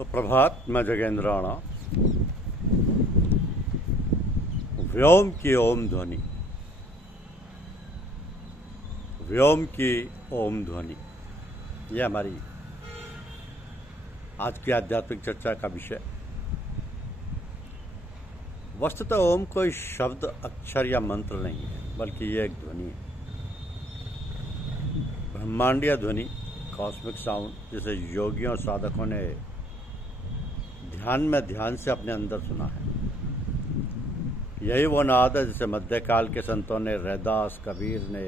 तो प्रभात मैं जगेंद्र राणा। व्योम की ओम ध्वनि, व्योम की ओम ध्वनि, यह हमारी आज की आध्यात्मिक चर्चा का विषय। वस्तुतः ओम कोई शब्द, अक्षर या मंत्र नहीं है, बल्कि यह एक ध्वनि है, ब्रह्मांडीय ध्वनि, कॉस्मिक साउंड, जिसे योगियों और साधकों ने ध्यान से अपने अंदर सुना है। यही वो नाद है जिसे मध्यकाल के संतों ने, रैदास, कबीर ने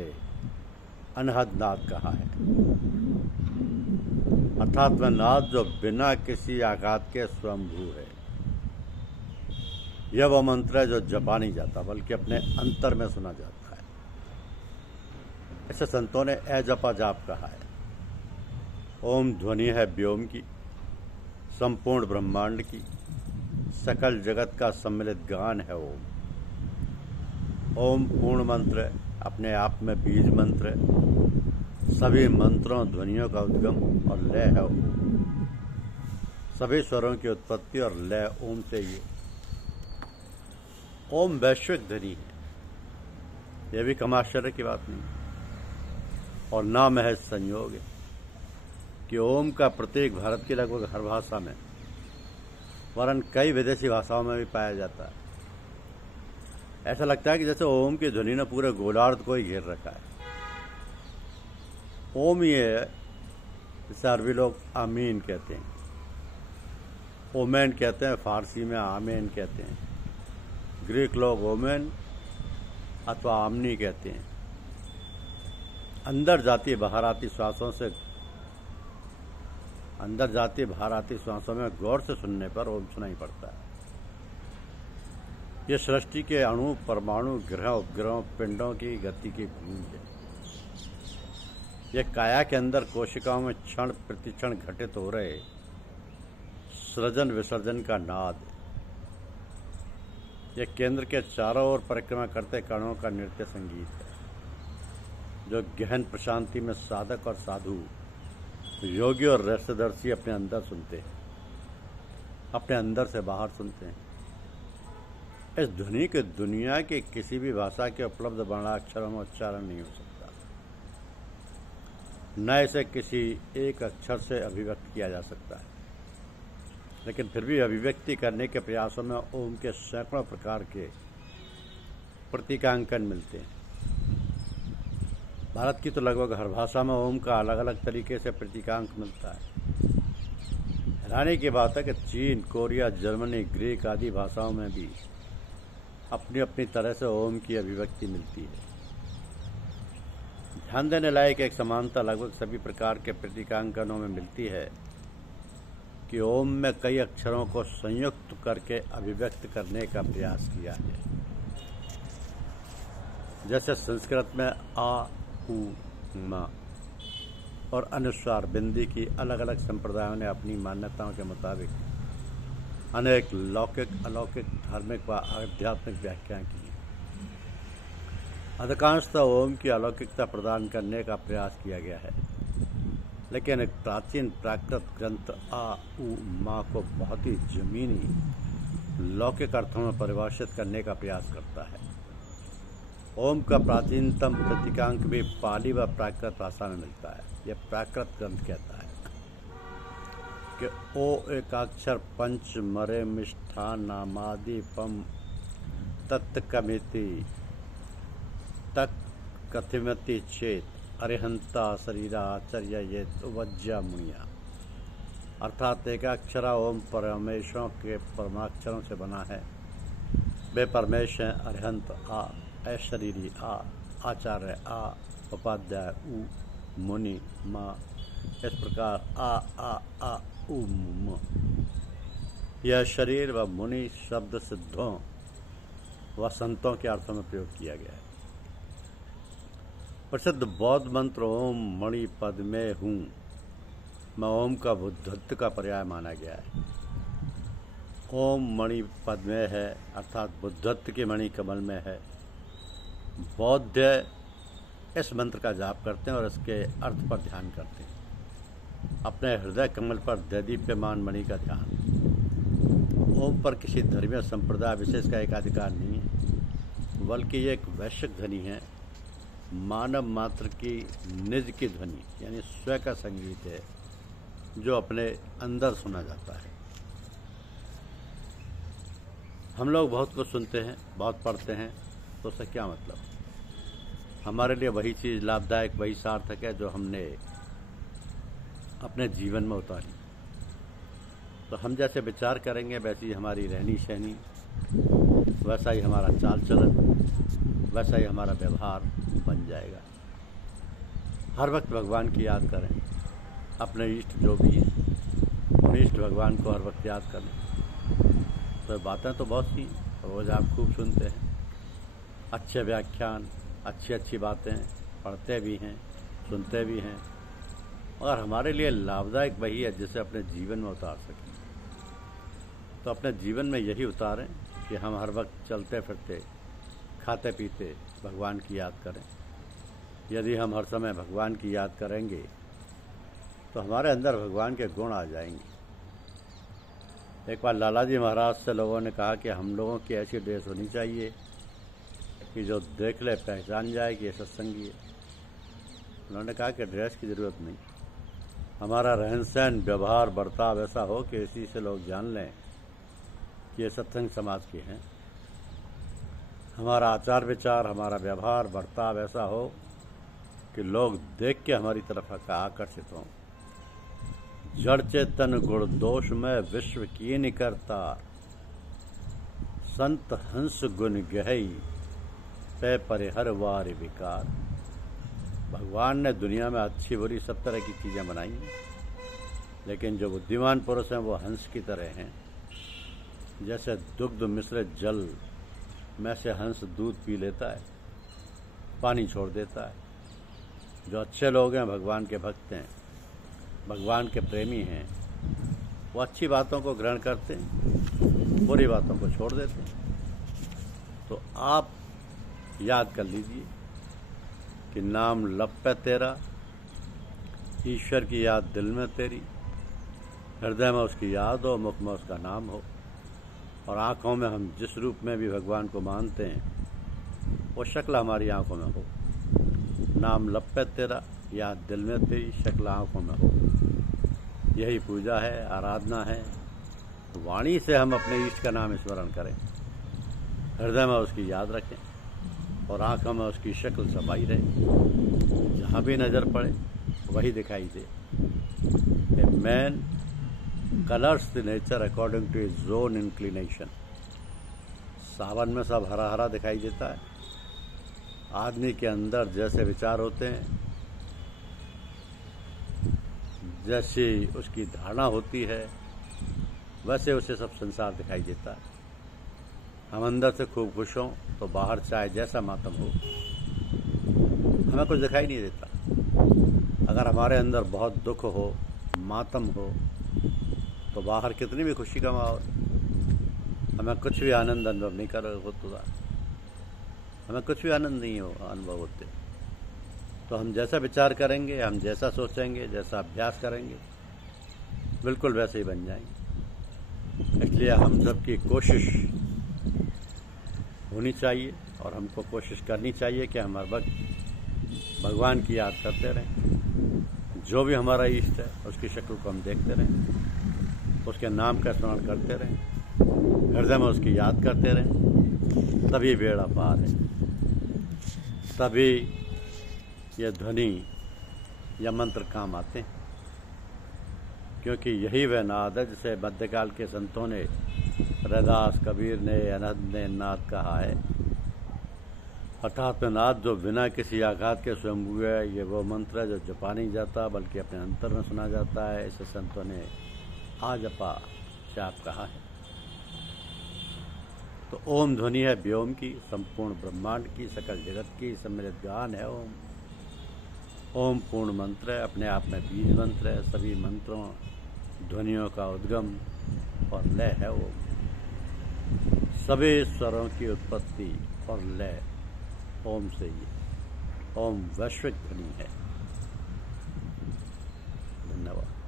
अनहद नाद कहा है, अर्थात वह नाद जो बिना किसी आघात के स्वयंभू है। यह वो मंत्र है जो जपा नहीं जाता, बल्कि अपने अंतर में सुना जाता है। ऐसे संतों ने अजपा जाप कहा है। ओम ध्वनि है व्योम की, संपूर्ण ब्रह्मांड की, सकल जगत का सम्मिलित गान है ओम। ओम पूर्ण मंत्र है, अपने आप में बीज मंत्र है। सभी मंत्रों, ध्वनियों का उद्गम और लय है ओम। सभी स्वरों की उत्पत्ति और लय ओम से ही है। ओम वैश्विक ध्वनि है, यह भी कम आश्चर्य की बात नहीं, और ना महज संयोग है कि ओम का प्रतीक भारत की लगभग हर भाषा में, वरन कई विदेशी भाषाओं में भी पाया जाता है। ऐसा लगता है कि जैसे ओम की ध्वनि ने पूरे गोलार्ध को ही घेर रखा है। ओम ये है जिसे अरबी लोग आमीन कहते हैं, ओमेन कहते हैं, फारसी में आमेन कहते हैं, ग्रीक लोग ओमेन अथवा आमनी कहते हैं। अंदर जाती बाहर आती श्वासों में गौर से सुनने पर ओम सुनाई पड़ता है। यह सृष्टि के अणु, परमाणु, ग्रह, उपग्रहों, पिंडों की गति की गूंज है। यह काया के अंदर कोशिकाओं में क्षण प्रतिक्षण घटित हो रहे सृजन विसर्जन का नाद है। यह केंद्र के चारों ओर परिक्रमा करते कणों का नृत्य संगीत है, जो गहन प्रशांति में साधक और साधु, योगी और रहस्यदर्शी अपने अंदर सुनते हैं, अपने अंदर से बाहर सुनते हैं। इस ध्वनि के दुनिया की किसी भी भाषा के उपलब्ध वर्णाक्षरों में उच्चारण नहीं हो सकता, न इसे किसी एक अक्षर से अभिव्यक्त किया जा सकता है। लेकिन फिर भी अभिव्यक्ति करने के प्रयासों में ओम के सैकड़ों प्रकार के प्रतीकांकन मिलते हैं। भारत की तो लगभग हर भाषा में ओम का अलग अलग तरीके से प्रतीकांक मिलता है। हैरानी की बात है कि चीन, कोरिया, जर्मनी, ग्रीक आदि भाषाओं में भी अपनी अपनी तरह से ओम की अभिव्यक्ति मिलती है। ध्यान देने लायक एक समानता लगभग सभी प्रकार के प्रतीकांकनों में मिलती है कि ओम में कई अक्षरों को संयुक्त करके अभिव्यक्त करने का प्रयास किया है। जैसे संस्कृत में आ, उ, म और अनुस्वार बिंदी की अलग अलग संप्रदायों ने अपनी मान्यताओं के मुताबिक अनेक लौकिक, अलौकिक, धार्मिक व आध्यात्मिक व्याख्याएं की। अधिकांशतः ओम की अलौकिकता प्रदान करने का प्रयास किया गया है, लेकिन एक प्राचीन प्राकृत ग्रंथ आ, उ, मा को बहुत ही जमीनी लौकिक अर्थों में परिभाषित करने का प्रयास करता है। ओम का प्राचीनतम प्रतीकांक भी पाली व प्राकृत भाषा में मिलता है। यह प्राकृत ग्रंथ कहता है कि ओ एकाक्षर पंच मरे मिष्ठा नामादि पम तत्कमिति तक कथिमति चेत अरिहंता शरीरा आचर्य ये वज्जा मुनिया। अर्थात एकाक्षरा ओम परमेशों के परमाक्षरों से बना है। वे परमेश हैं, अरिहंत आ, ऐशरीरी आ, आचार्य आ, उपाध्याय उ, मुनि मा। इस प्रकार आ उ म, यह शरीर व मुनि शब्द सिद्धों व संतों के अर्थों में प्रयोग किया गया है। प्रसिद्ध बौद्ध मंत्र ओम मणि पद में हूँ में ओम का बुद्धत्व का पर्याय माना गया है। ओम मणि पद में है, अर्थात बुद्धत्व की मणि कमल में है। बौद्ध इस मंत्र का जाप करते हैं और इसके अर्थ पर ध्यान करते हैं। अपने हृदय कमल पर दैदीप्यमान मणि का ध्यान। ओम पर किसी धर्मीय संप्रदाय विशेष का एकाधिकार नहीं है, बल्कि ये एक वैश्विक ध्वनि है, मानव मात्र की निज की ध्वनि यानी स्व का संगीत है, जो अपने अंदर सुना जाता है। हम लोग बहुत कुछ सुनते हैं, बहुत पढ़ते हैं, तो उससे क्या मतलब? हमारे लिए वही चीज़ लाभदायक, वही सार्थक है जो हमने अपने जीवन में उतारी। तो हम जैसे विचार करेंगे वैसी हमारी रहनी सहनी, वैसा ही हमारा चाल चलन, वैसा ही हमारा व्यवहार बन जाएगा। हर वक्त भगवान की याद करें, अपने इष्ट जो भी हैं उन इष्ट भगवान को हर वक्त याद करें। तो बातें तो बहुत सी रोज़ आप खूब सुनते हैं, अच्छे व्याख्यान, अच्छी अच्छी बातें पढ़ते भी हैं, सुनते भी हैं, और हमारे लिए लाभदायक वही है जिसे अपने जीवन में उतार सकें। तो अपने जीवन में यही उतारें कि हम हर वक्त चलते फिरते, खाते पीते भगवान की याद करें। यदि हम हर समय भगवान की याद करेंगे तो हमारे अंदर भगवान के गुण आ जाएंगे। एक बार लाला जी महाराज से लोगों ने कहा कि हम लोगों की ऐसी ड्रेस होनी चाहिए कि जो देख ले पहचान जाए कि ये सत्संगी है। उन्होंने कहा कि ड्रेस की ज़रूरत नहीं, हमारा रहन सहन, व्यवहार, बर्ताव ऐसा हो कि इसी से लोग जान लें कि ये सत्संग समाज के हैं। हमारा आचार विचार, हमारा व्यवहार, बर्ताव ऐसा हो कि लोग देख के हमारी तरफ आकर्षित हों। जड़ चेतन गुण दोष में विश्व की निकरता, संत हंस गुण गहई पे परिहर वार विकार। भगवान ने दुनिया में अच्छी बुरी सब तरह की चीज़ें बनाई हैं, लेकिन जो बुद्धिमान पुरुष हैं वो हंस की तरह हैं। जैसे दुग्ध मिश्रित जल में से हंस दूध पी लेता है, पानी छोड़ देता है। जो अच्छे लोग हैं, भगवान के भक्त हैं, भगवान के प्रेमी हैं, वो अच्छी बातों को ग्रहण करते हैं, बुरी बातों को छोड़ देते हैं। तो आप याद कर लीजिए कि नाम लब पे तेरा, ईश्वर की याद दिल में तेरी, हृदय में उसकी याद हो, मुख में उसका नाम हो, और आँखों में हम जिस रूप में भी भगवान को मानते हैं वो शक्ल हमारी आँखों में हो। नाम लब पे तेरा, याद दिल में तेरी, शक्ल आँखों में हो। यही पूजा है, आराधना है। वाणी से हम अपने इष्ट का नाम स्मरण करें, हृदय में उसकी याद रखें, और आँखों में उसकी शक्ल सफाई रहे। जहाँ भी नज़र पड़े वही दिखाई दे। A man colours the nature according to his own inclination. सावन में सब हरा हरा दिखाई देता है। आदमी के अंदर जैसे विचार होते हैं, जैसी उसकी धारणा होती है, वैसे उसे सब संसार दिखाई देता है। हम अंदर से खूब खुश हों तो बाहर चाहे जैसा मातम हो, हमें कुछ दिखाई नहीं देता। अगर हमारे अंदर बहुत दुख हो, मातम हो, तो बाहर कितनी भी खुशी का माहौल, हमें कुछ भी आनंद अनुभव नहीं कर होता, हमें कुछ भी आनंद नहीं हो अनुभव होते। तो हम जैसा विचार करेंगे, हम जैसा सोचेंगे, जैसा अभ्यास करेंगे, बिल्कुल वैसे ही बन जाएंगे। इसलिए हम सबकी कोशिश होनी चाहिए, और हमको कोशिश करनी चाहिए कि हम हर वक्त भगवान की याद करते रहें। जो भी हमारा इष्ट है उसकी शक्ल को हम देखते रहें, उसके नाम का स्मरण करते रहें, हृदय में उसकी याद करते रहें। तभी बेड़ा पार है, तभी ये ध्वनि या मंत्र काम आते हैं। क्योंकि यही वह नाद है जिसे मध्यकाल के संतों ने, रैदास, कबीर ने, अनहद ने नाद कहा है। अर्थात नाद जो बिना किसी आघात के स्वयंभू है। ये वो मंत्र है जो जपा नहीं जाता बल्कि अपने अंतर में सुना जाता है। इसे संतों ने आ जपा जाप कहा है। तो ओम ध्वनि है व्योम की, संपूर्ण ब्रह्मांड की, सकल जगत की सम्मिलित गान है ओम। ओम पूर्ण मंत्र है, अपने आप में बीज मंत्र है। सभी मंत्रों, ध्वनियों का उद्गम और लय है ओम। सभी स्वरों की उत्पत्ति और लय ओम से ही। ओम वैश्विक ध्वनि है। धन्यवाद।